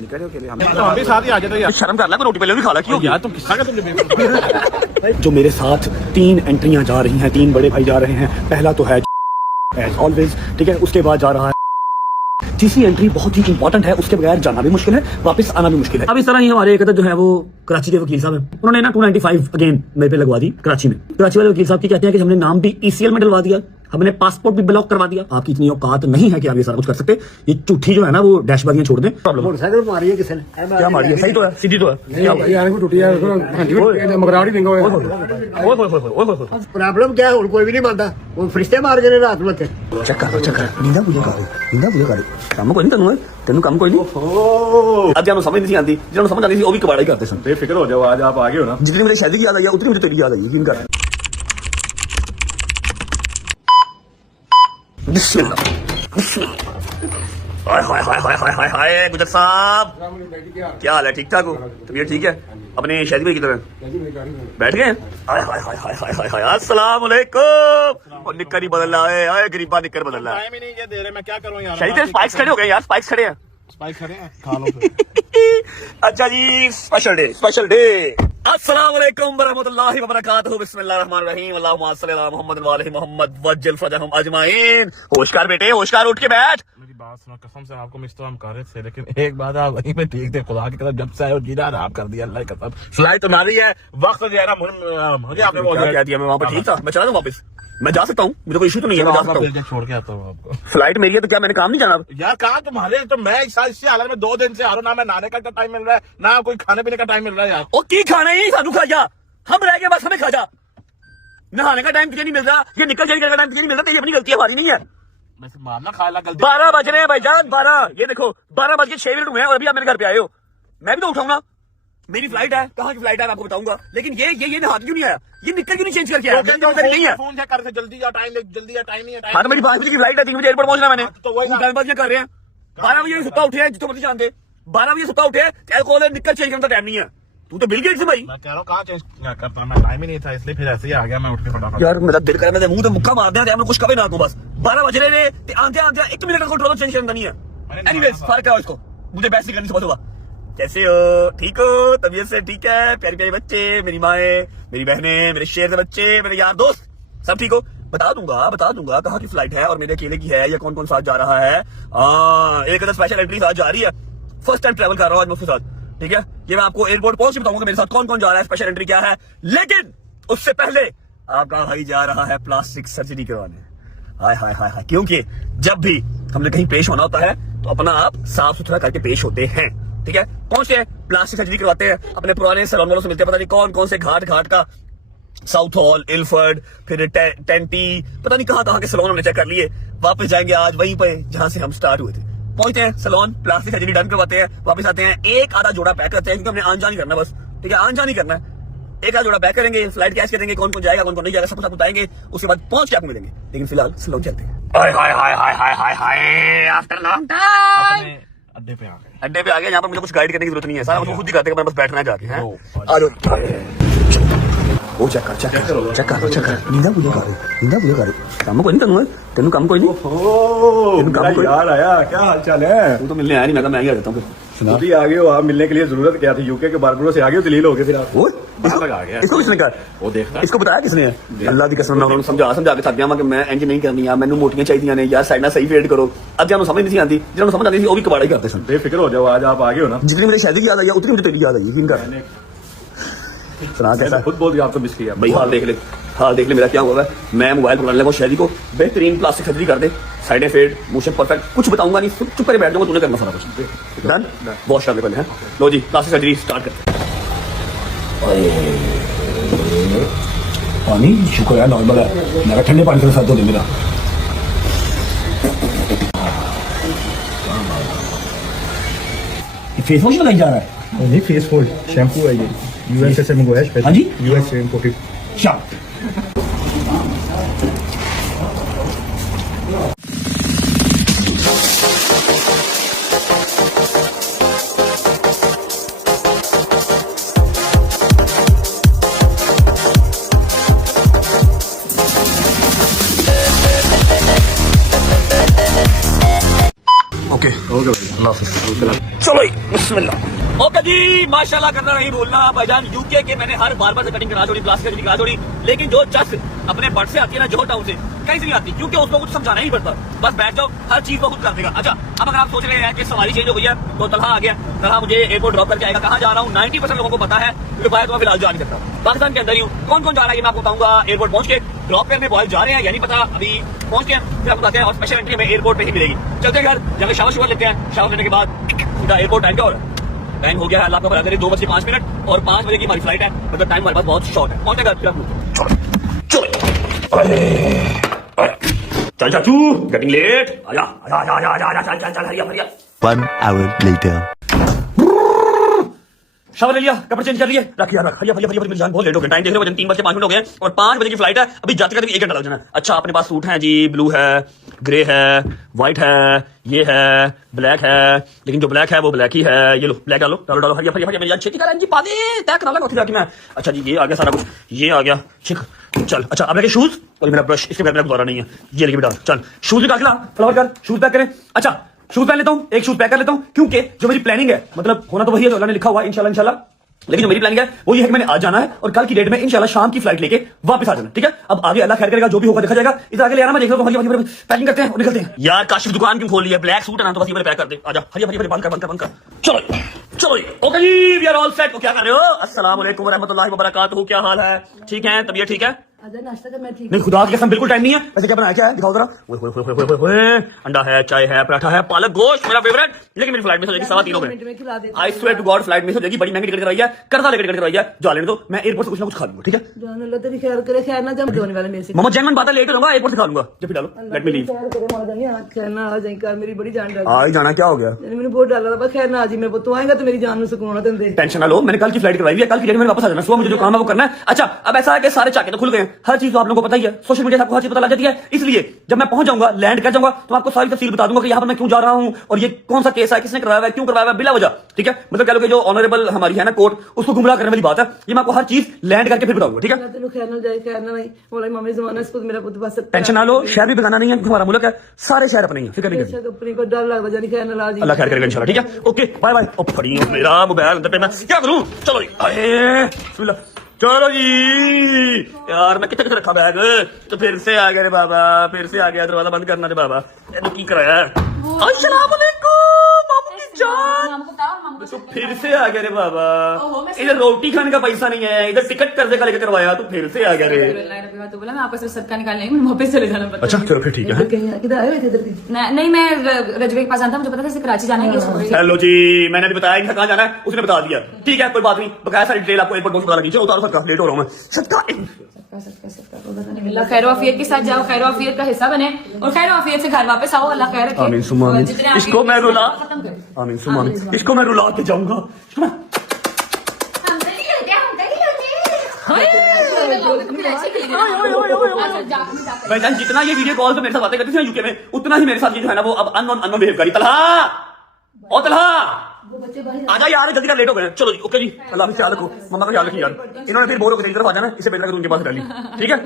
निकलो के लिए हम भी साथ ही आ जाते यार। शर्म कर ला, रोटी पहले भी खा ला क्यों यार तुम किसका तुमने जो मेरे साथ 3 एंट्रियां जा रही हैं, 3 बड़े भाई जा रहे हैं। पहला तो है एज ऑलवेज, ठीक है। उसके बाद जा रहा है तीसरी एंट्री बहुत ही इंपॉर्टेंट है, उसके बगैर जाना भी मुश्किल है, वापस आना भी मुश्किल है। अब इस तरह ही हमारे एक जो है वो कराची के वकील साहब हैं, उन्होंने ना 295 अगेन मेरे पे लगवा दी कराची में। कराची वाले वकील साहब की कहते हैं कि हमने नाम भी ECL में डलवा दिया, हमने पासपोर्ट भी ब्लॉक करवा दिया। आपकी इतनी औकात नहीं है कि आप ये सारा कुछ कर सकते। ये झूठी जो है ना वो डैशबाजियां छोड़ दें। मोटरसाइकिल मारी है किसी ने? क्या मारी है? सही तो है, सीधी तो है। प्रॉब्लम क्या है? कोई भी नहीं मानता, वो फरिश्ते मार के रात में चक्कर नींदा मुझे कर काम कोई नहीं तेन काम कोई नहीं। अब जानो समझ नहीं आती, जिन्होंने समझ आती थी वो भी कबाड़ा ही करते सन। बेफिक्र हो जाओ, आज आप आगे हो ना। जितनी मेरी शादी की याद आई है उतनी मुझे तेरी याद आई है। यकीन कर। हाय गुजर साहब, क्या हाल है? ठीक ठाक हो? तबीयत ठीक है? अपने शादी भाई की तरह बैठ गए? अस्सलाम वालेकुम। और निक्कर ही बदल रहा है, आए गरीबा निक्कर बदल रहा है। टाइम ही नहीं दे रहे, मैं क्या करूं यार। शादी स्पाइक्स खड़े हो गए यार, स्पाइक्स खड़े हैं। स्पाइक खड़े हैं, खा लो फिर। अच्छा जी, स्पेशल डे। अस्सलाम वालेकुम वरहमतुल्लाहि वबरकातुहू। बिस्मिल्लाहिर रहमानिर रहीम। अल्लाहुम्मा सल्ली अला मुहम्मद व आलि मुहम्मद वज्जल फजहम अजमाइन। होशकार बेटे, होशकार, उठ के बैठ। मेरी बात सुनो, कसम से आपको मिस तो हम कर रहे थे, लेकिन एक बात आप वहीं पे ठीक थे। खुदा की कसम, जब से आए हो जीना आराम कर दिया अल्लाह की कसम। फ्लाइट तो मारी है, वक्त जो है ना मुझे आपने क्या कह दिया? मैं वहां पर ठीक था, मैं चला जाऊं वापस। मैं जा सकता हूँ, मुझे कोई इशू तो नहीं है, मैं जा सकता हूँ। छोड़ के आता हूँ आपको। फ्लाइट मेरी है तो क्या मैंने काम नहीं जाना? यार कहा तुम्हारे, तो मैं इसी हालत में 2 दिन से आ रहा हूँ, ना मैं नहाने का टाइम मिल रहा है, ना कोई खाने पीने का टाइम मिल रहा है यार। ओ की खाना ही सानू खा जा, हम रह गए बस, हमें खा जा। नहाने का टाइम तुझे नहीं मिल रहा, ये निकल जाने का टाइम तुझे नहीं मिल रहा, ये अपनी गलती हमारी नहीं है। वैसे मारना खाला गलती। 12 बज रहे हैं भाईजान, 12। ये देखो 12:06 हुए हैं और अभी आप मेरे घर पे आए हो। मैं भी तो उठाऊंगा, मेरी फ्लाइट है। कहाँ की फ्लाइट है मैं आपको बताऊंगा, लेकिन ये नहा क्यों नहीं आया? ये निकल क्यों नहीं चेंज करके आया? नहीं है फोन चेक कर, जल्दी या टाइम नहीं है। हाँ तो मेरी 5 बजे की फ्लाइट है, 3 बजे एयरपोर्ट पहुंचना मैंने। तो वही टाइम पास कर रहे हैं। 12 बजे सुबह उठे हैं, जितो मर्जी जानते। 12 बजे सुबह उठे, एल्कोहल निकल चेंज करने का टाइम नहीं है। तू तो बिल गेट्स है भाई। मैं कह रहा हूँ कहाँ चेंज करता, मैं टाइम ही नहीं था, इसलिए फिर ऐसे ही आ गया। मैं उठ के फटाफट यार मेरा दिल कर, मैं मुंह तो मुक्का मार दिया, कुछ कभी ना को बस। 12 बज रहे थे, आंते 1 मिनट का कंट्रोल चेंज करना नहीं है। एनीवेज फर्क है इसको, मुझे बैस नहीं करनी सुबह सुबह। कैसे हो? ठीक हो? तबीयत से ठीक है? प्यारे प्यारे बच्चे, मेरी माएँ, मेरी बहनें, मेरे शेर के बच्चे, मेरे यार दोस्त, सब ठीक हो? बता दूंगा कहाँ की फ्लाइट है और मेरे अकेले की है या कौन कौन साथ जा रहा है। एक अदर स्पेशल एंट्री साथ जा रही है। फर्स्ट टाइम ट्रैवल कर रहा हूँ आज मैं उसके साथ, ठीक है। ये मैं आपको एयरपोर्ट पहुंच के बताऊंगा मेरे साथ कौन कौन जा रहा है, स्पेशल एंट्री क्या है। लेकिन उससे पहले आपका भाई जा रहा है प्लास्टिक सर्जरी करवाने। हाय, क्योंकि जब भी हमने कहीं पेश होना होता है तो अपना आप साफ सुथरा करके पेश होते हैं, ठीक है। पहुंचते हैं, प्लास्टिक सर्जरी करवाते हैं, अपने पुराने सैलून वालों से मिलते हैं, पता नहीं कौन कौन से घाट का, साउथ हॉल, इल्फर्ड, फिर टेंटी, पता नहीं कहां के सैलून हमने चेक कर लिए। वापस जाएंगे आज वहीं पे जहां से हम स्टार्ट हुए थे। पहुंचते हैं सैलून, प्लास्टिक सर्जरी डन करवाते हैं, वापस आते हैं, एक आधा जोड़ा पैक करते हैं, क्योंकि हमने आन जान ही करना बस, ठीक है। आन जान ही करना है, एक आधा जोड़ा पैक करेंगे, फ्लाइट कैश करेंगे, कौन कौन जाएगा कौन कौन नहीं जाएगा, सब कुछ बताएंगे। उसके बाद पहुंच के आपको मिलेंगे, लेकिन फिलहाल सैलून चलते हैं। हाय आफ्टर लॉन्ग टाइम अड्डे पे आ गए। अड्डे पे आ गए, यहाँ पर मुझे कुछ गाइड करने की जरूरत नहीं है, सारा मुझे खुद ही करते हैं, बस बैठना है जाके। हैं आ जाओ, वो चेक कर नींदा मुझे कर काम कोई नहीं, तेनू काम कोई नहीं। यार आया, क्या हाल चाल है? तू तो मिलने आया नहीं, मैं कहा मैं ही आ जाता हूँ। अभी आ गए हो आप, मिलने के लिए जरूरत क्या थी? यूके के बारबुरो से आ गए हो, दलील हो गए फिर आप। इसको किसने कहा? वो देखता, इसको बताया किसने? अल्लाह की कसम, मैं समझा के थक गया कि मैं इंज नहीं करनी, मैंने मोटियां चाहिए ने यार, साइड ना सही फेड करो। अब जिन्होंने समझ नहीं आती, जिन्होंने समझ आती थी वो भी कबाड़ा ही करते सन। बेफिक्र हो जाओ, आज आप आगे हो ना। जितनी मेरी शादी की याद आई है उतनी मुझे तेरी याद आई, यकीन कर। सुना कैसा खुद बोल दिया, आपको मिस किया भाई। हाल देख ले मेरा क्या हुआ है। मैं मोबाइल पकड़ लगा शादी को, बेहतरीन प्लास्टिक सर्जरी कर दे, साइडें फेड, मोशन परफेक्ट, कुछ बताऊंगा नहीं, चुप करके बैठ जाऊंगा, तूने करना सारा कुछ। डन, वॉश करने पहले हैं। लो जी, प्लास्टिक सर्जरी स्टार्ट करते हैं। पानी शुक्र है नॉर्मल है, मेरा ठंडे पानी के साथ धो दे मेरा। फेस वॉश लगाई जा रहा है? नहीं, फेस वॉश शैम्पू है ये, यूएसए से मंगवाया है। हाँ जी, यूएस से इंपोर्टेड। शाप ओके, अल्लाह हाफिज़। चलो बिस्मिल्लाह। ओके जी, माशाल्लाह करना नहीं भूलना भाईजान। यूके के मैंने हर बार से कटिंग करा छोड़ी, प्लास्टिक कटिंग करा छोड़ी, लेकिन जो चस अपने बट से आती है ना, जो टाउन से कहीं से नहीं आती, क्योंकि उसको कुछ समझाना ही नहीं पड़ता, बस बैठ जाओ, हर चीज को खुद कर देगा। अच्छा, अब अगर आप सोच रहे हैं कि सवारी चेंज हो गई है तो तलहा आ गया, तलहा मुझे एयरपोर्ट ड्रॉप करके आएगा, कहाँ जा रहा हूँ 90% लोगों को पता है, दुबई तो मैं फिलहाल जा नहीं सकता, पाकिस्तान के अंदर ही हूँ। कौन कौन जा रहा है मैं आपको बताऊंगा। एयरपोर्ट पहुंच के ड्रॉप करने बॉय जा रहे हैं या नहीं पता, अभी पहुंच के फिर आपको बताते हैं। और स्पेशल एंट्री हमें एयरपोर्ट पे ही मिलेगी। चलते घर जाकर शावर लेते हैं, शावर लेने के बाद सीधा एयरपोर्ट। टाइम क्या हो रहा है? टाइम हो गया है, अल्लाह का भला करे 2:05 और 5 बजे की हमारी फ्लाइट है, मतलब टाइम हमारे पास बहुत शॉर्ट है। पहुंचेगा चल चाचू, गेटिंग लेट, आजा आजा आजा आजा आजा, चल चल चल, हरिया हरिया। 1 hour later. शावर ले लिया, कपड़े चेंज कर लिए, रख यार, हरिया हरिया हरिया, मेरी जान बहुत लेट हो गया। टाइम देख रहे हो, 3:05 हो गए और 5 बजे की फ्लाइट है, अभी जाते जाते 1 घंटा लग जाना। अच्छा, अपने पास सूट है जी, ब्लू है, ग्रे है, व्हाइट है, ये है, ब्लैक है, लेकिन जो ब्लैक है वो ब्लैक ही है। ये लो ब्लैक डालो डालो डालो, हरिया हरिया, मेरी जान छेती कर जी, पा दे तय करा लगा जाके मैं। अच्छा जी, ये आ गया सारा कुछ, ये आ गया, ठीक चल। अच्छा, अब लगे शूज और मेरा ब्रश, इसके मेरा गुजारा नहीं है, ये लेके बेटा चल। शूज निकाल ला, फ्लावर कर, शूज पैक करें। अच्छा, शूज पहन लेता हूँ, एक शूज पैक कर लेता हूँ, क्योंकि जो मेरी प्लानिंग है, मतलब होना तो वही है, अल्लाह ने लिखा हुआ है इंशाल्लाह इंशाल्लाह, लेकिन जो मेरी प्लानिंग है वो ये है कि मैंने आज जाना है और कल की डेट में इंशाल्लाह शाम की फ्लाइट लेके वापस आ जाना। ठीक है, अब आगे अल्लाह खैर करेगा, जो भी होगा देखा जाएगा। इधर आगे ले आना, मैं देख रहा हूँ, पैकिंग करते हैं और निकलते हैं। यार काशिफ दुकान क्यों खोली है? ब्लैक सूट है ना, तो बस ये मैंने पैक कर दे। आजा, हरिया हरिया, बंद कर बंद कर बंद कर। चलो चलो, ओके जी, वी आर ऑल सेट। क्या कर रहे हो? अस्सलाम वालेकुम व रहमतुल्लाहि व बरकातहू। क्या हाल है? ठीक है, तबीयत ठीक है? नाश्ता करना ठीक नहीं, खुदा की कसम बिल्कुल टाइम नहीं है। वैसे क्या बनाया, क्या है दिखाओ जरा। ओए होए होए होए होए, अंडा है, चाय है, पराठा है, पालक गोश्त, मेरा फेवरेट। लेकिन मेरी फ्लाइट मिस हो जाएगी 3:15 हो गए। I swear to God, flight miss हो जाएगी, बड़ी महंगी टिकट करवाई है, कर्जा लेकर टिकट करवाई है, जा लेने दो, मैं एयरपोर्ट से कुछ ना कुछ खा लूंगा। ठीक है, जान अल्लाह तेरी खैर करे, खैर ना जम होने वाले मेरे से। मोहम्मद जैन बात है, लेट हो जाऊंगा, एयरपोर्ट से खा लूंगा। जब डालो, लेट मी लीव। खैर करे मौला नहीं, आज खैर ना आ जाए कर, मेरी बड़ी जान डाल। आज जाना क्या हो गया? मैंने बहुत डाला था, खैर ना आज ही मेरे, तू आएगा तो मेरी जान में सुकून होना। तेरे टेंशन ना लो, मैंने कल की फ्लाइट करवाई है, कल की डेट में वापस आ जाना। सुबह मुझे जो काम है वो करना है। अच्छा, अब ऐसा है कि सारे चाके तो खुल गए हैं, हर चीज तो आप लोगों को पता ही है, सोशल मीडिया से आपको हर चीज पता लग जाती है। इसलिए जब मैं पहुंच जाऊंगा, लैंड कर जाऊंगा, तो आपको सारी तफसील बता दूंगा कि यहाँ पर मैं क्यों जा रहा हूँ और ये कौन सा केस है, किसने करवाया है, क्यों करवाया है, बिला वजह। ठीक है, मतलब कह लो कि जो ऑनरेबल हमारी है ना कोर्ट, उसको गुमराह करने वाली बात है। ये मैं आपको हर चीज लैंड करके फिर बताऊंगा। ठीक है, तेन खैर ना जाए, खैर ना नहीं मौला मामले जमाना, इसको मेरा पुत्र बस टेंशन ना लो, शहर भी बेगाना नहीं है, हमारा मुल्क है, सारे शहर अपने ही, फिक्र नहीं करनी। अपने को डर लगता जानी, खैर ना आज अल्लाह खैर करेगा इंशाल्लाह। ठीक है, ओके, बाय बाय। ओ फड़ी मेरा मोबाइल अंदर पे, मैं क्या करूं? चलो बिस्मिल्लाह, चलो जी। यार मैं कितने रखा बैग, तो फिर से आ गया रे बाबा, फिर से आ गया, दरवाजा बंद करना रे बाबा, की कराया। अस्सलाम वालेकुम मामू की जान, तो फिर से आ गया रे बाबा। इधर रोटी खाने का पैसा नहीं है, इधर टिकट कर्जे का लेकर करवाया, तो फिर से आ गया रे। तो बोला मैं आपस में सदका निकालने, मैं वापस चले जाना। अच्छा चलो फिर ठीक है। किधर आए हुए थे इधर? नहीं, मैं रजवे के पास आता, मुझे पता था कराची जाना है। हेलो जी, मैंने अभी बताया नहीं था कहाँ जाना है, उसने बता दिया। ठीक है, कोई बात नहीं, बकाया सारी डिटेल आपको एयरपोर्ट पहुंचा दीजिए। उतारो सबका, लेट हो रहा हूँ मैं। अल्लाह खैर वाफियत के साथ जाओ, खैर वाफियत का हिस्सा बने और खैर वाफियत से घर वापस आओ। अल्लाह खैर रखे। आमीन सुम्मा आमीन। इसको मैं रुला, आमीन सुम्मा आमीन, इसको मैं रुला के जाऊंगा। भाईजान जितना ये वीडियो कॉल पे मेरे साथ बातें करती थी यूके में, उतना ही मेरे साथ ये जो है ना वो अब अननोन बिहेव करी। तलहा ओ तलहा, आजा यार, जल्दी कर, लेट हो गए। चलो जी, ओके जी, अल्लाह हाफिज़, ख्याल रखो, मम्मा का ख्याल रखिए यार। इन्होंने फिर बोर हो गई, तरफ आ जाना, इसे बेटा कर उनके पास डाली। ठीक है,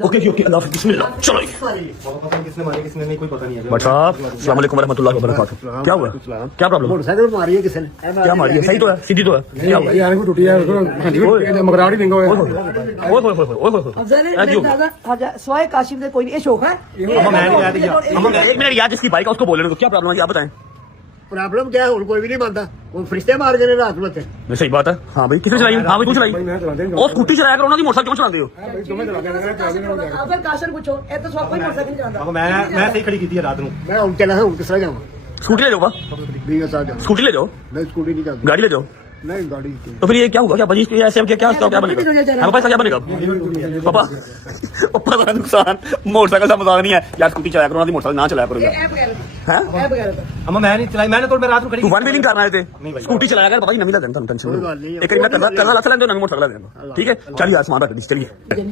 ओके ओके, अल्लाह हाफिज़, बिस्मिल्लाह। चलो किसने मारी किसने नहीं, कोई पता नहीं है। भाई साहब, अस्सलाम वालेकुम व रहमतुल्लाहि व बरकातहू। क्या हुआ, क्या प्रॉब्लम? मोटरसाइकिल मारी है किसी ने? क्या मारी है? सही तो है, सीधी तो है, क्या हुआ? यार को टूटी है, मगराड़ी देंगे। ओए होए होए होए होए, स्वाय काशिफ ने कोई ये शौक है। एक मिनट यार, जिसकी बाइक है उसको बोलने दो, क्या प्रॉब्लम है आप बताएं। प्रॉब्लम क्या है? कोई भी नहीं मानता, वो फरिश्ते मार गए रात में। नहीं सही बात है। हाँ भाई, किसने चलाई? हाँ भाई तू चलाई, और स्कूटी चलाया करो ना, मोटरसाइकिल क्यों चलाते हो? अगर काशन पूछो, ये तो सब कोई मोटरसाइकिल चलाता। मैं सही खड़ी की थी रात में। मैं उन चला हूँ, किस तरह जाऊँ? स्कूटी ले जाओ, बीस साल जाऊँ। स्कूटी ले जाओ, मैं स्कूटी नहीं जाऊँ। गाड़ी ले जाओ। नहीं गाड़ी तो फिर ये क्या होगा? क्या बजी ऐसे क्या क्या क्या बनेगा? हमारे पास क्या बनेगा पापा? पापा का नुकसान, मोटरसाइकिल का मजाक नहीं है यार, स्कूटी चलाया करो ना, मोटरसाइकिल ना चलाया करो यार। अम्मा मैं नहीं चलाई, मैंने तो मैं रात में तू वन व्हीलिंग करना थे, स्कूटी चलाया कर पापा, नवी लगा टेंशन एक मैं करना ला चला नवी मोटरसाइकिल देना। ठीक है, चलिए यार, सामान रख दीजिए, चलिए,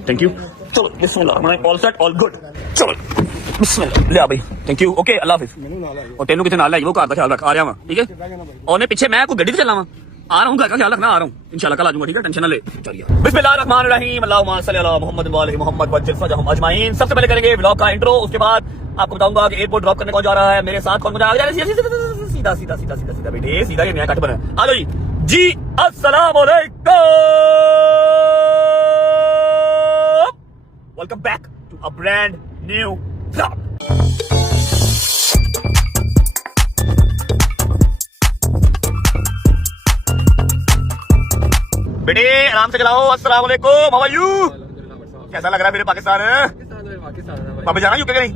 थैंक यू। चलो बिस्मिल्लाह, ऑल सेट, ऑल गुड। चलो बिस्मिल्लाह, ले आ भाई, थैंक यू, ओके, अल्लाह हाफिज़। और तेनू कितने नाल है, वो कार का ख्याल रख, आ रहा हूँ। ठीक है, और पीछे मैं कोई गड्डी से चलना वा, आ रहा हूँ, घर का ख्याल रखना, आ रहा हूँ इंशाल्लाह, कल आ जाऊंगा। ठीक है, टेंशन ना ले। चलिए, बिस्मिल्लाहिर्रहमानिर्रहीम, अल्लाहुम्मा सल्ली अला मुहम्मद व आलि मुहम्मद वज्जिल फजहम अजमाइन। सबसे पहले करेंगे व्लॉग का इंट्रो, उसके बाद आपको बताऊंगा कि एयरपोर्ट ड्रॉप करने कौन जा रहा है मेरे साथ, कौन मुझे आ जाए सीधा सीधा सीधा सीधा सीधा सीधा बेटे सीधा, ये नया कट बना है। आ जाओ जी अस्सलाम वालेकुम, welcome back to a brand new vlog. बेटे आराम से चलाओ। अस्सलाम वालेकुम, हाउ आर यू? कैसा लग रहा है मेरे पाकिस्तान? पापा जाना यूके के नहीं?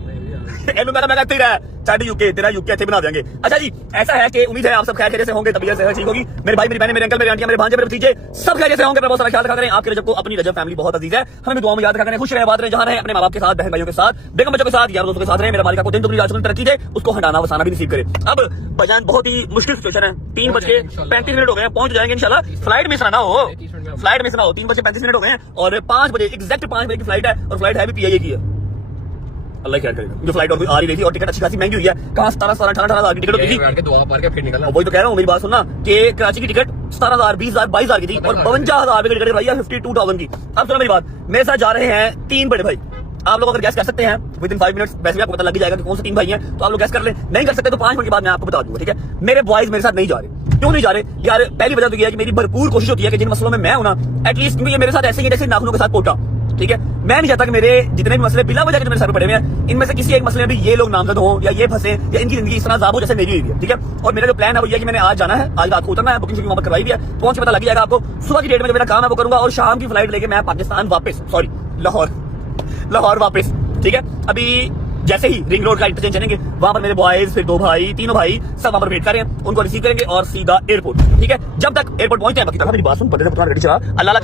एनु मेरा मैं तेरा चाटी यूके, तेरा यूके अच्छे बना देंगे। अच्छा जी, ऐसा है कि उम्मीद है आप सब खैर खैरियत से होंगे, तबीयत सेहत ठीक होगी। मेरे भाई, मेरी बहनें, मेरे अंकल, मेरे आंटियां, मेरे भांजे, मेरे भतीजे सब खैरियत से होंगे। मैं बहुत सारा ख्याल रखा करें। आपके रजब को अपनी रजब फैमिली बहुत अजीज है, हमें दुआ में याद रखा करें। खुश रहे, बात रहे, जहां रहे, अपने माँ बाप के साथ, बहन भाइयों के साथ, बेगम बच्चों के साथ, यार दोस्तों के साथ रहे। मेरा मालिका को दिन दुगनी रात चौगुनी तरक्की दे, उसको हटाना वसाना भी नसीब करे। अब बजान बहुत ही मुश्किल सिचुएशन है। 3:35 हो गए हैं, पहुंच जाएंगे इंशाल्लाह। फ्लाइट मिस ना हो, 3:35 हो गए हैं और 5 बजे एग्जैक्ट 5 बजे की फ्लाइट है और फ्लाइट है भी पीआईए की है। अल्लाह क्या करेगा, जो फ्लाइट और आ रही थी और टिकट अच्छी खासी महंगी हुई है। कहाँ 17,000 की टिकट होती थी। वही तो कह रहा हूँ, मेरी बात सुनना कि कराची की टिकट 17,000, 20,000, 22,000 की थी और 52,000 की टिकट भाई 52,000 की। अब सुनो मेरी बात, मेरे साथ जा रहे हैं 3 बड़े भाई। आप लोग अगर गैस कर सकते हैं विद इन 5 मिनट्स, वैसे भी आपको पता लग ही जाएगा कि कौन से 3 भाई हैं, तो आप लोग गैस कर ले। नहीं कर सकते तो 5 मिनट के बाद मैं आपको बता दूंगा, ठीक है? मेरे बॉयज मेरे साथ नहीं जा रहे। क्यों नहीं जा रहे यार? पहली वजह तो यह है कि मेरी भरपूर कोशिश होती है कि जिन मसलों में मैं हूं ना, एटलीस्ट, क्योंकि ये मेरे साथ ऐसे ही जैसे नाखूनों के साथ पोटा, ठीक है? मैं नहीं चाहता कि मेरे जितने भी मसले बिला वजह के मेरे सर पे पड़े हुए हैं, इनमें से किसी एक मसले में भी ये लोग नामजद हो या ये फंसे या इनकी जिंदगी इस तरह जाब हो जैसे मेरी हुई है, ठीक है? और मेरा जो प्लान है वो ये है कि मैंने आज जाना है, आज रात को उतरना है, बुकिंग शुकिंग वापस करवाई भी है, पहुंच के पता लग जाएगा आपको। सुबह की डेट में जो मेरा काम है वो करूंगा और शाम की फ्लाइट लेके मैं पाकिस्तान वापस, सॉरी लाहौर वापस, ठीक है? अभी जैसे ही रिंग रोड का इंटरचेंज चलेंगे, वहां पर मेरे बॉयज, फिर 2 भाई, तीनों भाई सब वहां पर वेट कर रहे हैं, उनको रिसीव करेंगे और सीधा एयरपोर्ट, ठीक है? जब तक एयरपोर्ट पहुंचते हैं, बाकी तरह मेरी बात सुन, बदले गाड़ी चला, अल्लाह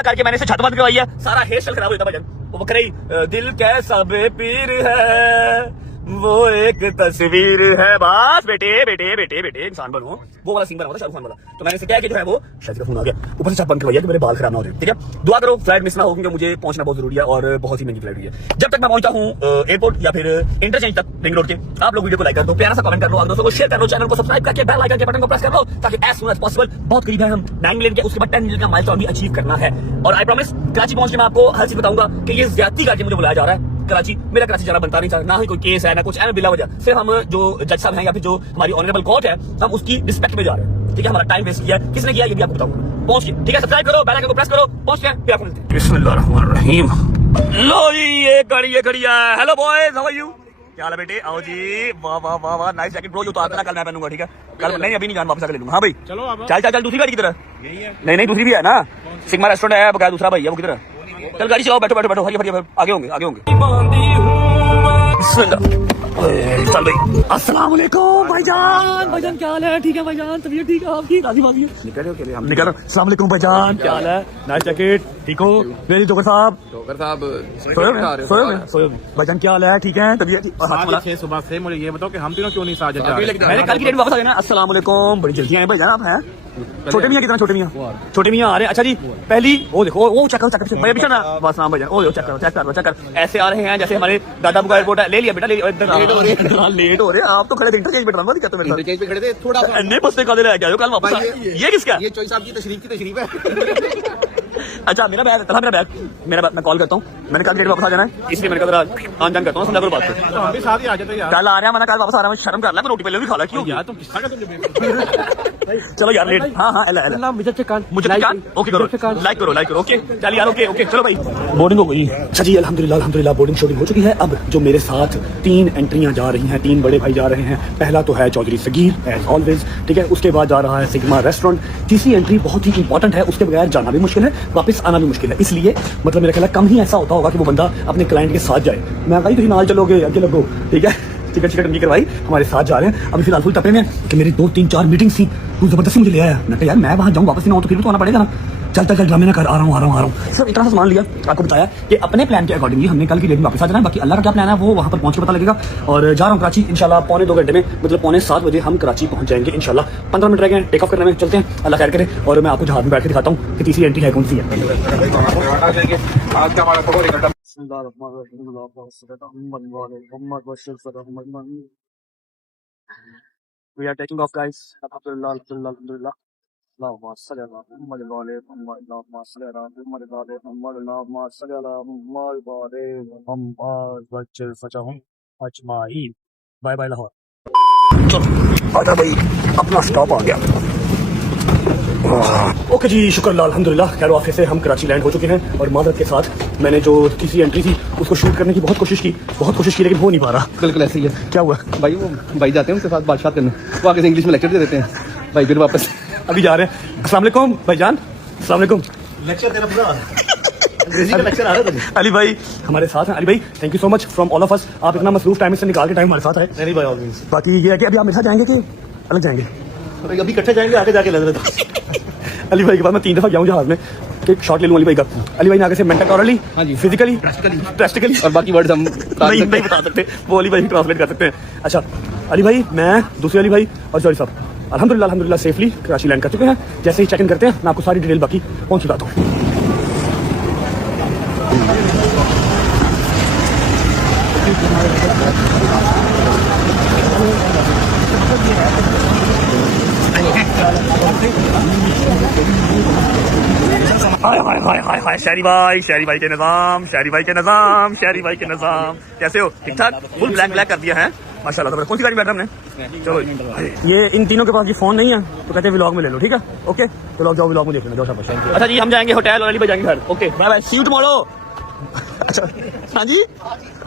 करके मैंने इसे छत बंद करवाई है, सारा हेयर स्टाइल खराब हो जाता भजन। वो बकरे दिल कैसा बेपीर है, वो एक तस्वीर है। बस बेटे इंसान बनो, वो वाला सीन बना होता शाहरुख खान वाला। तो मैंने इसे क्या कि जो है वो शादी का फोन आ गया, ऊपर से छत बंद करवाई है कि मेरे बाल खराब ना हो जाए, ठीक है? दुआ करो फ्लाइट मिस ना हो, क्योंकि मुझे पहुंचना बहुत जरूरी है और बहुत ही महंगी फ्लाइट हुई है। जब तक मैं पहुंचता हूँ एयरपोर्ट या फिर इंटरचेंज तक रिंग रोड के, आप लोग वीडियो को लाइक कर दो, प्यारा सा कमेंट कर लो, आप दोस्तों को शेयर कर लो, चैनल को सब्सक्राइब करके बेल आइकन के बटन को प्रेस कर लो, ताकि एज सून एज पॉसिबल, बहुत करीब है हम 9 मिलियन के, उसके बाद 10 मिलियन का माइलस्टोन भी अचीव करना है। और आई प्रॉमिस कराची पहुंच के मैं आपको हर चीज बताऊंगा कि ये ज्यादती करके मुझे बुलाया जा रहा है कराची। मेरा कराची जाना बनता नहीं था, ना ही कोई केस है ना कुछ है, बिला वजह। सिर्फ हम जो जज साहब हैं या फिर जो हमारी ऑनरेबल कोर्ट है, हम उसकी रिस्पेक्ट में जा रहे हैं, ठीक है? हमारा टाइम वेस्ट किया, किसने किया ये भी आपको बताऊंगा पहुंच के, ठीक है? सब्सक्राइब करो, बेल आइकन को प्रेस करो, पहुंच के फिर आपको मिलते हैं। बिस्मिल्लाहिर्रहमानिर्रहीम। लो जी ये घड़ी है। Hello boys, how are you? क्या हाल है बेटे? आओ जी, वाह वाह वाह वाह, नाइस जैकेट ब्रो। जो तो आता ना, कल मैं पहनूंगा, ठीक है? कल नहीं, अभी नहीं, जान वापस आकर ले लूंगा। हाँ भाई चलो अब चल दूसरी गाड़ी की तरह। नहीं दूसरी भी है ना, सिग्मा रेस्टोरेंट है, बकाया दूसरा भाई है, वो किधर है? चल गाड़ी चलाओ, बैठो हरिया आगे होंगे। चल भाई। अस्सलाम वालेकुम भाईजान क्या हाल है? ठीक है भाईजान, तबीयत ठीक है आपकी? राजी बाजी निकल रहे। अस्सलाम वालेकुम भाईजान, क्या हाल है? नाइस जैकेट, ठीक हो? मेरी जोकर साहब सोए भाईजान क्या हाल है? ठीक है, तबीयत? सुबह से मुझे ये बताओ कि हम तीनों क्यों नहीं साथ जा रहे? मैंने कल की डेट वापस आ जाना। अस्सलाम वालेकुम, बड़ी जल्दी आए भाईजान आप हैं? छोटे मियां कितना? छोटे मियां आ रहे हैं। अच्छा जी, पहली वो देखो, वो चेक करो भैया पीछे ना, बस हाँ भाईजान, ओ चेक कर ऐसे आ रहे हैं जैसे हमारे दादा का एयरपोर्ट है। ले लिया बेटा, ले लिया। लेट हो रहे हैं आप तो, खड़े इंटरचेंज पे ड्रामा दिखाते मेरे साथ, पे खड़े थे थोड़ा अन्ने बस्ते का ले आए कल वापस। ये किसका? ये चोई साहब की तशरीफ है। अच्छा मेरा बैग मैं कॉल करता हूँ। मैंने कल डेट वापस आ जाना है, इसलिए मैंने कहा जरा आन जान करता हूँ, समझा करो बात को। हम भी साथ ही आ जाते यार। कल आ रहा है, मैंने कल वापस आ रहा हूँ, शर्म कर ला, रोटी पहले भी खा ला। क्यों यार तुम किसका तुमने? चलो यार लेट। हाँ मुझे ओके करो, लाइक करो ओके। चल यार ओके चलो भाई, बोर्डिंग हो गई। अच्छा जी अल्हम्दुलिल्लाह बोर्डिंग शोर्डिंग हो चुकी है। अब जो मेरे साथ 3 एंट्रियां जा रही हैं, 3 बड़े भाई जा रहे हैं। पहला तो है चौधरी सगीर एज ऑलवेज, ठीक है? उसके बाद जा रहा है सिग्मा रेस्टोरेंट। तीसरी एंट्री बहुत ही इंपॉर्टेंट है, उसके बगैर जाना भी मुश्किल है, वापस आना भी मुश्किल है। इसलिए मतलब मेरा ख्याल है कम ही ऐसा होता होगा कि वो बंदा अपने क्लाइंट के साथ जाए। मैं भाई तुम नाल चलोगे, आगे लगो, ठीक है? टिकट नहीं करवाई, हमारे साथ जा रहे हैं। अभी फिलहाल फुल तपे में कि मेरी 2 3 4 मीटिंग थी, तू जबरदस्ती मुझे ले आया। मैं कहा यार मैं वहां जाऊँ वापस ना हो तो फिर तो आना पड़ेगा ना। चल ड्रामे ना कर, आ रहा हूँ। सब इतना सा सामान लिया, आपको बताया कि अपने प्लान के अकॉर्डिंगली हमने कल की डेट में वापस आ जाना है। बाकी अल्लाह का क्या प्लान है वो वहां पर पहुंच के पता लगेगा। और जा रहा हूँ कराची इंशाल्लाह 2.25 घंटे में, मतलब 7:15 बजे हम कराची पहुंच जाएंगे इंशाल्लाह। 15 मिनट रह गए टेक ऑफ करने में, चलते हैं, अल्लाह खैर करे। और मैं आपको जहाज में बैठ के दिखाता हूँ कि तीसरी एंट्री है कौन सी है। We are taking off guys. Alhamdulillah. Allahumma salli ala Muhammad wa ala Muhammad. Allahumma salli ala Muhammad wa ala Muhammad. Allahumma salli ala Muhammad wa ala Muhammad. Wajjal fajahum ajma'in. Bye bye Lahore. चलो आजा भाई, अपना stop आ गया। Okay जी, शुक्र अल्हम्दुलिल्लाह, खैर वाफिया से हम कराची लैंड हो चुके हैं। और मादरत के साथ मैंने जो तीसरी एंट्री थी उसको शूट करने की बहुत कोशिश की, लेकिन हो नहीं पा रहा। बिल्कुल ऐसे ही है। क्या हुआ भाई वो भाई जाते हैं उनके साथ बातचीत करने, वो आगे से इंग्लिश में लेक्चर दे देते हैं भाई, फिर वापस अभी जा रहे हैं। अस्सलाम वालेकुम भाईजान, अस्सलाम वालेकुम। लेक्चर देना पूरा अंग्रेजी का लेक्चर आ रहा है। अली भाई हमारे साथ हैं। अली भाई thank you so much from all of us, आप इतना मसरूफ टाइम से निकाल के टाइम हमारे साथ आए। नहीं भाई, ऑल मींस बाकी ये है कि अभी आप मेरे साथ जाएंगे कि अलग जाएंगे? अभी इकट्ठे जाएंगे, आगे जाके लग रहे अली भाई के बाद मैं 3 दफा गया हूँ जहाज में, एक शॉट ले लूँ अली भाई का। अली भाई ने आगे से मेंटली, हाँ जी, फिजिकली, प्रैक्टिकली और बाकी वर्ड्स हम नहीं बता सकते, वो अली भाई ट्रांसलेट कर सकते हैं। अच्छा अली भाई, मैं दूसरे अली भाई और जॉली साहब अल्हम्दुलिल्लाह सेफली कराची लैंड कर चुके हैं। जैसे ही चेक इन करते हैं मैं आपको सारी डिटेल बाकी पहुंच बताता हूँ। हाय शहरी भाई के निजाम, कैसे हो? ठीक ठाक, फुल ब्लैक कर दिया है माशाल्लाह। तो कौन सी गाड़ी बैठा हमने? चलो ये इन तीनों के पास ये फोन नहीं है तो कहते हैं व्लॉग में ले लो, ठीक है? ओके चलो जाओ व्लॉग में देख लेना, जाओ शाबाश। अच्छा जी हम जाएंगे होटल और अली भाई जाएंगे घर। Okay bye bye, see you tomorrow. अच्छा हाँ जी,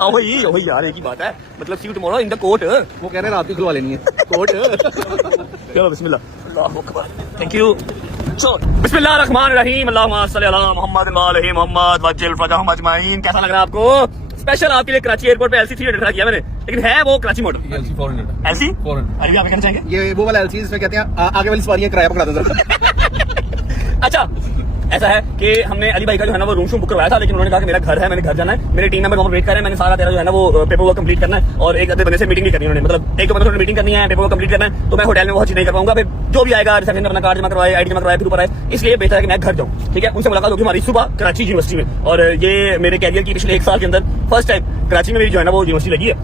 वही यार एक ही बात है, मतलब see you tomorrow in the court. वो कह रहे हैं रात की खुलवा लेनी है कोर्ट। चलो बिस्मिल्लाह, अल्लाहु अकबर, थैंक यू। सो बिस्मिल्लाह रहमान रहीम, अल्लाहुम्मा सल्ली अला मुहम्मद व आलि मुहम्मद वज्जिल फरजहम अजमाइन। कैसा लग रहा है आपको? स्पेशल आपके लिए कराची एयरपोर्ट पे LC 300 खड़ा किया मैंने, लेकिन है वो कराची मॉडल LC 400। LC अभी आप कहना चाहेंगे? ये वो वाला LC जिसमें कहते हैं आगे वाली सवारियां किराया पकड़ा दो जरा। अच्छा ऐसा है कि हमने अली भाई का जो है ना वो रूम शूम बुक करवाया था, लेकिन उन्होंने कहा कि मेरा घर है, मैंने घर जाना है, मेरे टीम मेंबर वहाँ वेट कर रहे हैं, मैंने सारा तेरा जो है ना वो पेपर वर्क कंप्लीट करना है और एक आधे बंदे से मीटिंग भी करनी है उन्होंने, मतलब एक दो बंदे से मीटिंग करनी है, पेपर वर्क कंप्लीट करना है, तो मैं होटल में वो चीज नहीं कर पाऊंगा। फिर जो भी आएगा रिसेप्शन में अपना कार्ड जमा करवाए, ID जमा करवाए, फिर ऊपर आए, इसलिए बेहतर है कि मैं घर जाऊँ, ठीक है? उनसे मुलाकात होगी हमारी सुबह कराची यूनिवर्सिटी में। और ये मेरे कैरियर की पिछले 1 साल के अंदर फर्स्ट टाइम कराची में मेरी जो है ना वो यूनिवर्सिटी लगी है।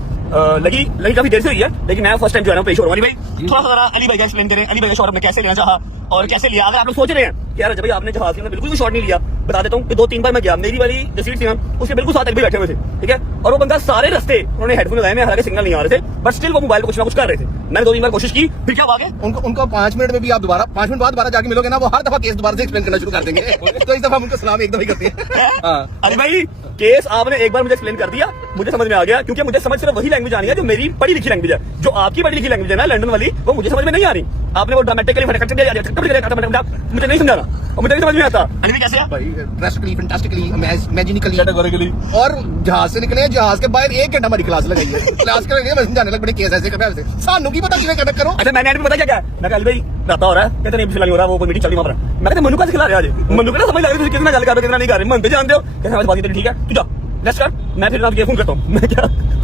लगी काफी देर से हुई है, लेकिन मैं फर्स्ट टाइम जो है ना पेश हो रहा हूँ। अली भाई थोड़ा सा जरा अली भाई का एक्सप्लेन करें, अली भाई का शॉट आपने कैसे लेना चाहा और कैसे लिया? अगर आप लोग सोच रहे हैं कि यार जब भाई आपने जहाज में बिल्कुल भी शॉट नहीं लिया, बता देता हूँ कि 2-3 बार मैं गया, मेरी वाली जो सीट थी ना उसके बिल्कुल साथ भी बैठे हुए थे, ठीक है? और वो बंदा सारे रास्ते उन्होंने हेडफोन लगाए में, हालांकि सिग्नल नहीं आ रहे थे, बट स्टिल वो मोबाइल कुछ ना कुछ कर रहे थे। मैंने 2-3 बार कोशिश की, फिर क्या हुआ? उनको 5 मिनट में भी आप दोबारा 5 मिनट बाद दोबारा जाके मिलोगे ना, वो हर दफा केस दोबारा से एक्सप्लेन करना शुरू कर देंगे। तो इस दफा उनको सलाम एक दफा ही करते हैं। अली भाई केस आपने एक बार मुझे एक्सप्लेन कर दिया, मुझे समझ में आ गया, क्योंकि मुझे समझ सिर्फ वही लैंग्वेज आनी है जो मेरी पढ़ी लिखी लैंग्वेज है। जो आपकी पढ़ी लिखी लैंग्वेज है ना लंदन वाली, वो मुझे समझ में नहीं आ रही। आपने वो ड्रामेटिकली मुझे नहीं समझा रहा और मुझे नहीं समझ में आता। अली कैसे है भाई? Drastically, fantastically, imaginically, categorically. और जहाज से निकले, जहाज के बाहर 1 घंटा हमारी क्लास लगाई है। क्लास के लगे बस जाने लग बड़े केस ऐसे कर रहे हैं, सानू की पता किਵੇਂ कंडक्ट करो। अच्छा मैंने पता क्या मैं कहा अली भाई राता हो रहा है, कहते नहीं पिछला नहीं हो रहा, वो कोई मीटिंग चल रही वहां पर। मैं कहते मनु का खिला रहे आज, मनु का समझ लग रही है कितना गल कर रहे हो कितना नहीं कर रहे, मनते जानते हो, कहते हमारी बात ठीक है तू जा लेट्स कर, मैं फिर आपको फोन करता हूं। मैं क्या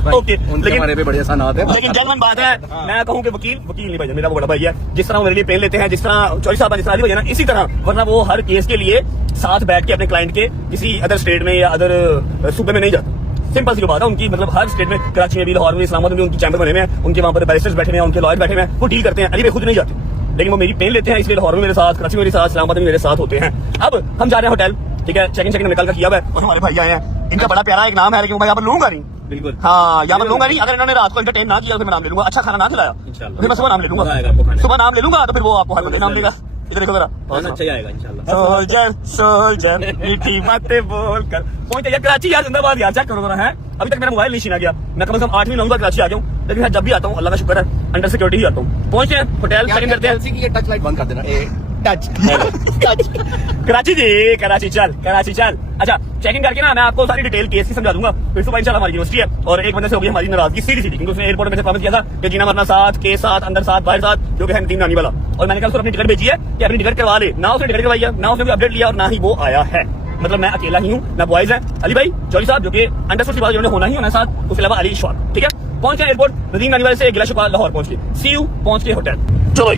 ओके, लेकिन हमारे पे बड़े आसान आते हैं, लेकिन जब बात है मैं कहूं कि वकील नहीं भाई, मेरा वो बड़ा भाई है, जिस तरह वो मेरे लिए पेन लेते हैं, जिस तरह चौधरी साहब जिस तरह अली भाई है ना, इसी तरह, वरना वो हर केस के लिए साथ बैठ के अपने क्लाइंट के किसी अदर स्टेट में या अदर सूबे में नहीं जाता। सिंपल सी बात है उनकी, मतलब हर स्टेट में, कराची में भी, लाहौर में, इस्लामाबाद में उनकी चैम्बर बने हुए हैं, उनके वहां पर बैरिस्टर्स बैठे हुए हैं, उनके लॉयर बैठे हुए हैं, वो डील करते हैं। अली भाई खुद नहीं जाते, लेकिन वो मेरी पेन लेते हैं, इसलिए लाहौर में मेरे साथ, कराची में मेरे साथ, इस्लामाबाद में मेरे साथ होते हैं। अब हम जा रहे हैं होटल, ठीक है? चेक इन निकल कर किया हुआ है और हमारे भाई आए हैं, इनका बड़ा प्यारा एक नाम है, लेकिन भाई यहाँ पर लूंगा नहीं, बिल्कुल हाँ यहाँ पर लूंगा नहीं। अगर इन्होंने रात को एंटरटेन ना किया तो मैं नाम ले लूंगा, अच्छा खाना ना खिलाया फिर मैं सुबह नाम ले लूंगा, सुबह नाम ले लूंगा तो फिर वो आपको हर बंदे नाम लेगा। इधर देखो जरा, अच्छा ही आएगा इंशाल्लाह। सोल्जर मीठी बातें बोलकर पहुंचे यार कराची, यार जिंदाबाद यार, चेक करो जरा है। अभी तक मेरा मोबाइल नहीं छीना गया, मैं कम से कम 8वीं 9वीं बार कराची आ गया हूँ, लेकिन जब भी आता हूँ अल्लाह का शुक्र है अंडर सिक्योरिटी ही आता हूँ। पहुंचे हैं होटल, चेक इन करते हैं, टच लाइट बंद कर देना, टच कराची चल। अच्छा चेक इन करके ना मैं आपको सारी डिटेल केस की समझा दूंगा, फिर सुबह इंशाल्लाह हमारी यूनिवर्सिटी है। और एक बंदे से होगी हमारी नाराजगी सीधी, क्योंकि उसने एयरपोर्ट में से प्रॉमिस किया था कि जीना मरना साथ, के साथ, अंदर साथ, बाहर साथ, जो कि है नदीम नानी वाला। और मैंने कल उसको अपनी टिकट भेजी है कि अपनी टिकट करवा ले, ना उसने टिकट करवाई है, ना उसने कोई अपडेट लिया और ना ही वो आया है। मतलब मैं अकेला ही हूँ, ना बॉयज है, अली भाई, जॉली साहब जो कि अंडरस्टूड की बात जिन्होंने होना ही होना साथ, उसके अलावा अली शॉट, ठीक है? पहुंचे एयरपोर्ट नदीम नानी वाले से गिला शिकवा लाहौर पहुंच गए, सी यू पहुंच के होटल। चलो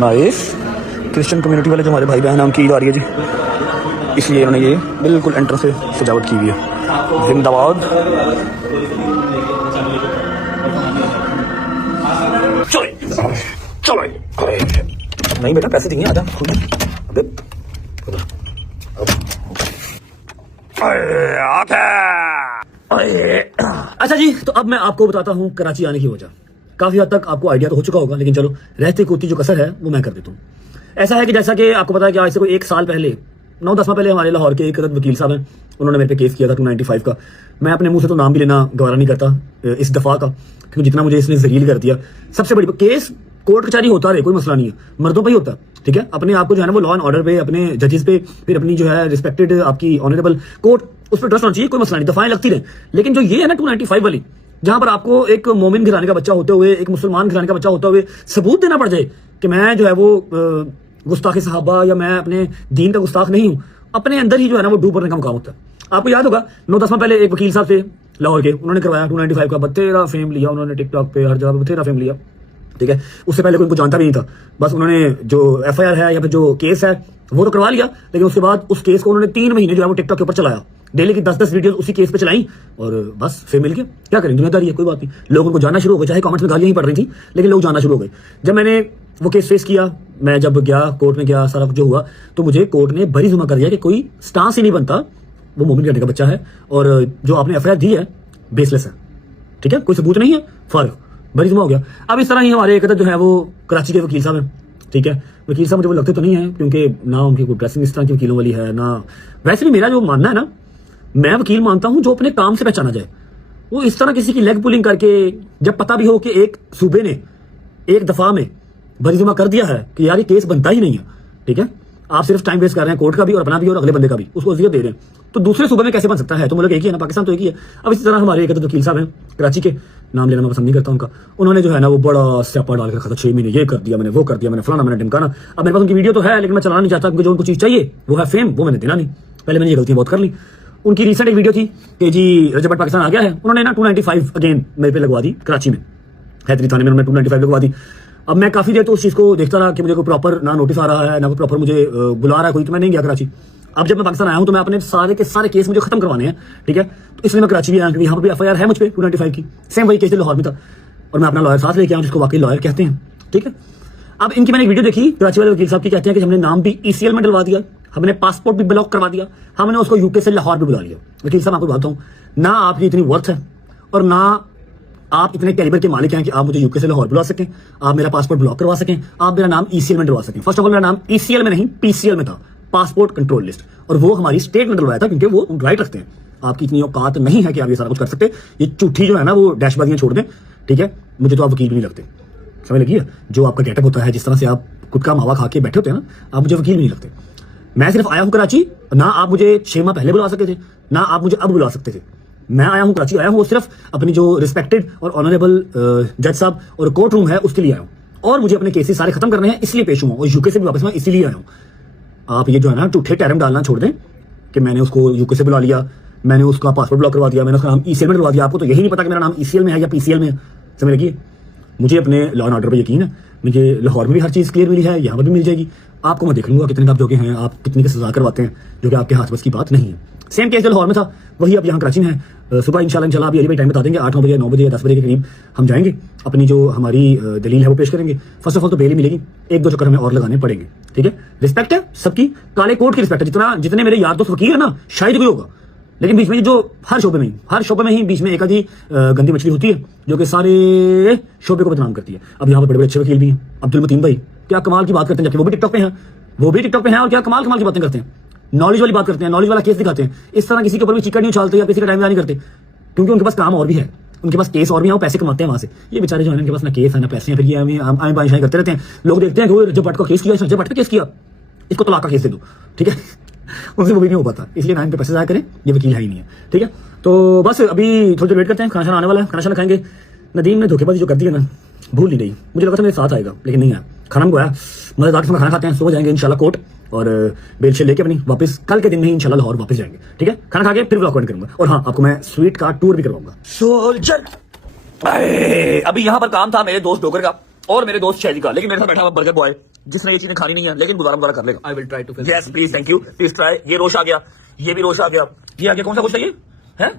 नाइस, क्रिश्चियन कम्युनिटी वाले जो हमारे भाई बहन हैं उनकी ईद आ रही है जी, इसलिए उन्होंने ये बिल्कुल एंट्रेंस से सजावट की हुई है। जिंदाबाद। चलो नहीं बेटा पैसे देंगे, आजा खुद। अबे अच्छा जी, तो अब मैं आपको बताता हूँ कराची आने की वजह। काफी हद तक आपको आइडिया तो हो चुका होगा, लेकिन चलो रहती कूदती जो कसर है वो मैं कर देता हूँ। ऐसा है कि जैसा कि आपको पता है कि आज से कोई 1 साल पहले 9-10 माह पहले हमारे लाहौर के एक वकील साहब हैं, उन्होंने मेरे पे केस किया था 295 का। मैं अपने मुंह से तो नाम भी लेना गवारा नहीं करता इस दफा का, क्योंकि जितना मुझे इसने जलील कर दिया। सबसे बड़ी केस कोर्ट कचहरी होता रहे, कोई मसला नहीं है, मर्दों पे ही होता है, ठीक है। अपने आप को जो है ना वो लॉ एंड ऑर्डर पे, अपने जजेस पे, फिर अपनी जो है रिस्पेक्टेड आपकी ऑनरेबल कोर्ट, उस पर ट्रस्ट होना चाहिए, कोई मसला नहीं, दफाएं लगती रहे। लेकिन जो ये है ना 295 वाली, जहां पर आपको एक मोमिन घराने का बच्चा होते हुए, एक मुसलमान घराने का बच्चा होते हुए सबूत देना पड़ जाए कि मैं जो है वो गुस्ताख सहाबा या मैं अपने दीन का गुस्ताख नहीं हूं, अपने अंदर ही जो है ना वो डूब पड़ने का मुकाम होता है। आपको याद होगा 9-10 माह पहले एक वकील साहब थे लाहौर के, उन्होंने करवाया 295 का, बतेरा फेम लिया उन्होंने, टिकटॉक पे हर जगह बतेरा फेम लिया, ठीक है। उससे पहले कोई उनको जानता भी नहीं था, बस उन्होंने जो FIR है या फिर जो केस है वो तो करवा लिया, लेकिन उसके बाद उस केस को उन्होंने 3 महीने जो है वो टिकटॉक के ऊपर चलाया, डेली की 10-10 वीडियो उसी केस पे चलाई, और बस फेम मिल गया। क्या करें, दुनियादारी है, कोई बात नहीं। लोग उनको जानना शुरू हो गए, चाहे कमेंट्स में गालियां ही पड़ रही थी, लेकिन लोग जानना शुरू हो गए। जब मैंने वो केस फेस किया, मैं जब गया कोर्ट में गया, सारा कुछ जो हुआ, तो मुझे कोर्ट ने बरी जुमा कर दिया कि कोई स्टांस ही नहीं बनता, वो मोमिन करने का बच्चा है, और जो आपने FIR दी है बेसलेस है, ठीक है, कोई सबूत नहीं है, फारिग, बरी जुमा हो गया। अब इस तरह ही हमारे एक जो है वो कराची के वकील साहब हैं, ठीक है। वकील साहब मुझे वो लगते तो नहीं है, क्योंकि ना उनकी कोई ड्रेसिंग इस तरह की वकीलों वाली है ना। वैसे भी मेरा जो मानना है ना, मैं वकील मानता हूं जो अपने काम से पहचाना जाए। वो इस तरह किसी की लेग पुलिंग करके, जब पता भी हो कि एक सूबे ने एक दफा में बरीजुमा कर दिया है कि यार ये केस बनता ही नहीं है, ठीक है, आप सिर्फ टाइम वेस्ट कर रहे हैं कोर्ट का भी और अपना भी और अगले बंदे का भी, उसको अजियत दे रहे हैं, तो दूसरे सूबे में कैसे बन सकता है? तो मुल्क एक ही है ना, पाकिस्तान तो एक ही है। अब इसी तरह हमारे एक वकील साहब हैं कराची के, नाम लेना मैं पसंद नहीं करता उनका, उन्होंने जो है ना वो बड़ा स्यापा डाल के रखा था, 6 महीने ये कर दिया मैंने, वो कर दिया मैंने, फलाना मैंने ढिमकाना। अब मेरे पास उनकी वीडियो तो है, लेकिन मैं चलाना नहीं चाहता, क्योंकि जो उनको चीज चाहिए वो है फेम, वो मैंने देना नहीं। पहले मैंने ये गलतियां बहुत कर ली। उनकी रिसेंट एक वीडियो थी कि जी रजब भट्ट पाकिस्तान आ गया है, उन्होंने ना 295 अगेन मेरे पे लगवा दी कराची में, हैदरी थाने में उन्होंने 295 लगवा दी। अब मैं काफी देर तो उस चीज को देखता रहा कि मुझे कोई प्रॉपर ना नोटिस आ रहा है, ना कोई प्रॉपर मुझे बुला रहा है कोई, तो मैं नहीं गया कराची। अब जब मैं पाकिस्तान आया हूं तो मैं अपने सारे के सारे केस मुझे खत्म करवाने हैं, ठीक है, तो इसलिए मैं कराची भी आया, क्योंकि यहाँ पे FIR है मुझ पे 295 की, सेम वही केस लाहौर में था, और मैं अपना लॉयर साथ लेके आया जिसको वाकई लॉयर कहते हैं, ठीक है। अब इनकी मैंने एक वीडियो देखी कराची वाले वकील साहब की, कहते हैं कि हमने नाम भी ECL में डलवा दिया, हमने पासपोर्ट भी ब्लॉक करवा दिया, हमने उसको UK से लाहौर भी बुला लिया। वकील साहब आपको बताता हूँ, ना आपकी इतनी वर्थ है और ना आप इतने कैलिबर के मालिक हैं कि आप मुझे UK से लाहौर बुला सकें, आप मेरा पासपोर्ट ब्लॉक करवा सकें, आप मेरा नाम ECL में डलवा सकें। फर्स्ट ऑफ ऑल मेरा नाम ECL में नहीं PCL में था, पासपोर्ट कंट्रोल लिस्ट, और वो हमारी स्टेट में डलवाया था, क्योंकि वो राइट रखते हैं। आपकी इतनी औकात नहीं है कि आप ये सारा कुछ कर सकते, ये झूठी जो है ना वो डैशबाजियां छोड़ दें, ठीक है। मुझे तो आप वकील भी नहीं लगते, समझ लगी है? जो आपका गेटअप होता है, जिस तरह से आप गुटखा मावा खा के बैठे होते हैं ना, आप मुझे वकील भी नहीं लगते। मैं सिर्फ आया हूं कराची, ना आप मुझे 6 माह पहले बुला सकते थे, ना आप मुझे अब बुला सकते थे। मैं आया हूं कराची, आया हूं वो सिर्फ अपनी जो रिस्पेक्टेड और ऑनरेबल जज साहब और कोर्ट रूम है उसके लिए आया हूं, और मुझे अपने केसेस सारे खत्म करने हैं, इसलिए पेश हुआ, और UK से भी वापस मैं इसीलिए आया हूं। आप ये जो है ना झूठे टैरम डालना छोड़ दें कि मैंने उसको UK से बुला लिया, मैंने उसका पासपोर्ट ब्लॉक करवा दिया, मैंने उसका नाम ECL में डलवा दिया। आपको तो यही नहीं पता कि मेरा नाम ECL में है या PCL में है, समझ लगी? मुझे अपने लॉ एंड ऑर्डर पर यकीन है, मुझे लाहौर में भी हर चीज़ क्लियर मिली है, यहाँ पर भी मिल जाएगी। आपको मैं देख लूंगा कितने आप जोगे हैं, आप कितनी की सजा करवाते हैं, जो कि आपके हाथ बस की बात नहीं है। सेम केस जो लाहौर में था वही अब यहाँ कराची में है। सुबह इंशाल्लाह अभी अली भाई टाइम बता देंगे, 8-9 बजे 9 बजे या 10 बजे के करीब हम जाएंगे, अपनी जो हमारी दलील है वो पेश करेंगे। फर्स्ट ऑफ ऑल तो बेल ही मिलेगी, 1-2 चक्कर हमें और लगाने पड़ेंगे, ठीक है। रिस्पेक्ट है सबकी, काले कोर्ट की रिस्पेक्ट है, जितने मेरे यार दोस्त वकील है ना, शायद कोई होगा, लेकिन बीच में जो हर शोबे में ही बीच में एक आधी गंदी मछली होती है जो कि सारे शोबे को बदनाम करती है। अब यहाँ पर बड़े बड़े अच्छे वकील भी हैं, अब्दुल मतीन भाई क्या कमाल की बात करते हैं, जबकि वो भी टिकटॉक पे हैं, और क्या कमाल की बातें करते हैं, नॉलेज वाली बात करते हैं, नॉलेज वाला केस दिखाते हैं। इस तरह किसी के ऊपर भी चिकन नहीं उछालते या किसी का टाइम नहीं करते, क्योंकि उनके पास काम और भी है, उनके पास केस और भी है, वो पैसे कमाते हैं वहां से। ये बेचारे जो है इनके पास ना केस है ना पैसे हैं, फिर ये आए बाई करते रहते हैं। लोग देखते हैं कि रजब भट्ट का केस किया, रजब भट्ट का केस किया, इसको तलाक का केस दे दो, ठीक है। उनसे वो भी नहीं हो पाता, इसलिए ना इन पे पैसे जाया करें, ये वकील है ही नहीं है, ठीक है। तो बस अभी थोड़ी देर वेट करते हैं, खाना शाना आने वाला है, खाना शाना खाएंगे। नदीम ने धोखेबाजी जो कर दी है ना, भूल नहीं रही, मुझे लगा था मेरे साथ आएगा, लेकिन नहीं आया। खाना मंगवाया, मजेदार किस्म का खाना खाते हैं, सुबह जाएंगे इंशाल्लाह कोर्ट, और बेल शेल लेके अपनी वापस कल के दिन में ही इंशाल्लाह लाहौर वापस जाएंगे, ठीक है। खाना खा के फिर व्लॉग करूंगा, और हाँ आपको मैं स्वीट का टूर भी करवाऊंगा। सोल्जर अभी यहाँ पर काम था मेरे दोस्त डोगर का और मेरे दोस्त शैली का, लेकिन मेरे साथ बैठा हुआ बर्गर बॉय जिसने ये चीजें खानी नहीं है, लेकिन गुजारा कर लेगा। I will try to, yes please, thank you, please try. ये रोश आ गया, ये भी रोश आ गया, ये आ गया, कौन सा गोश्त है ये? है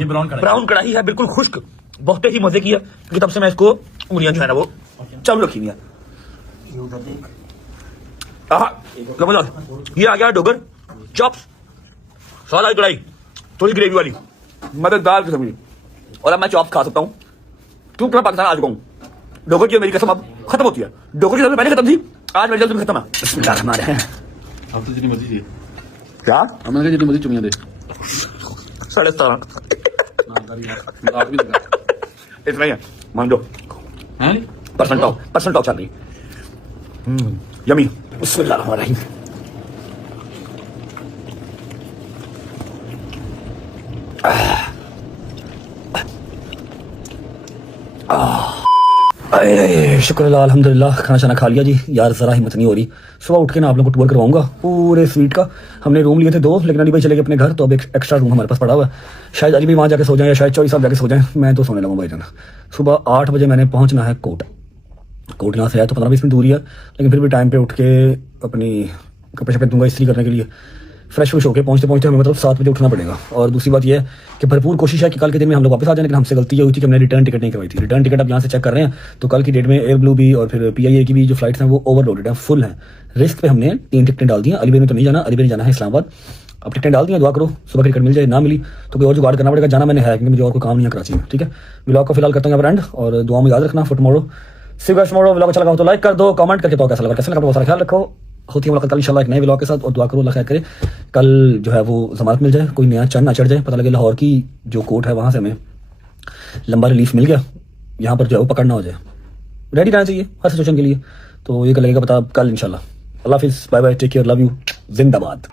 ब्राउन कढ़ाई है, बिल्कुल खुश्क, बहुत ही मजे की है, क्योंकि तब से मैं इसको उंगलियां जो है ना वो चालू रखी हुई है। ये आ गया डोगर चॉप्स, साला कढ़ाई थोड़ी ग्रेवी वाली, मजेदार की सब्जी, और अब मैं चॉप खा सकता हूँ क्योंकि मैं पाकिस्तान आ चुका हूँ। डोगर की मेरी कसम अब खत्म होती है। डोगर की सब्जी पहले खत्म थी, आज मेरी जल्दी खत्म है। बिस्मिल्लाह रहमान रहीम। आप तो जितनी मर्जी थी क्या हमने कहा जितनी मर्जी चुमिया दे 17.5 आप भी लगा इतना ही है, मान लो हैं पर्सन टॉक चल रही। यमी। बिस्मिल्लाह रहमान रहीम। शुक्र अल्लाह अल्हम्दुलिल्लाह, खाना शाना खा लिया जी। यार जरा हिम्मत नहीं हो रही, सुबह उठ के ना आप लोगों को टूर करवाऊंगा पूरे स्वीट का। हमने रूम लिए थे 2, लेकिन अली भाई चले गए अपने घर, तो अब एक एक्स्ट्रा रूम हमारे पास पड़ा हुआ है। शायद अली भाई वहाँ जाके सो जाए या शायद चौधरी साहब जाके सो जाए, मैं तो सोने लगा भाई जाना। सुबह 8 बजे मैंने पहुंचना है कोट यहाँ से है तो 15-20 मिनट दूरी है, लेकिन फिर भी टाइम पे उठ के अपनी कपड़े शपड़े दूंगा इस्त्री करने के लिए। फ्रेश व्रेश होकर पहुंचते हमें मतलब 7 बजे उठना पड़ेगा। और दूसरी बात यह है कि भरपूर कोशिश है कि कल के दिन में हम लोग वापस आ जाए, लेकिन हमसे गलती ये हुई थी कि हमने रिटर्न टिकट नहीं करवाई थी। रिटर्न टिकट आप यहाँ से चेक कर रहे हैं तो कल की डेट में एयर ब्लू भी और फिर PIA की भी जो फ्लाइट्स हैं वो ओवरलोडेड हैं, फुल हैं। रिस्क पे हमने 3 टिकटें डाल दी हैं। अली भाई ने तो नहीं जाना, अली भाई ने जाना है इस्लामाबाद। अब टिकटें डाल दी हैं, दुआ करो सुबह की टिकट मिल जाए, ना मिली तो कोई और जुगाड़ करना पड़ेगा। जाना मैंने है क्योंकि मुझे और कोई काम नहीं है कराची में। ठीक है, व्लॉग को फिलहाल करता हूँ यहाँ पर एंड, और दुआ में याद रखना for tomorrow. See you guys tomorrow. Vlog अच्छा लगा तो लाइक कर दो, कमेंट करके तो कैसा लगा बहुत सारा ख्याल रखो। होती है मुलाकात इंशाल्लाह एक नए व्लॉग के साथ, और दुआ करो अल्लाह खैर करे कल जो है वो जमानत मिल जाए, कोई नया चढ़ ना चढ़ जाए। पता लगे लाहौर की जो कोर्ट है वहाँ से हमें लंबा रिलीफ मिल गया, यहाँ पर जो है वो पकड़ना हो जाए। रेडी रहना चाहिए हर सिचुएशन के लिए, तो ये लगेगा पता कल इंशाल्लाह। अल्लाह हाफिज़, bye bye, take care, love you, जिंदाबाद।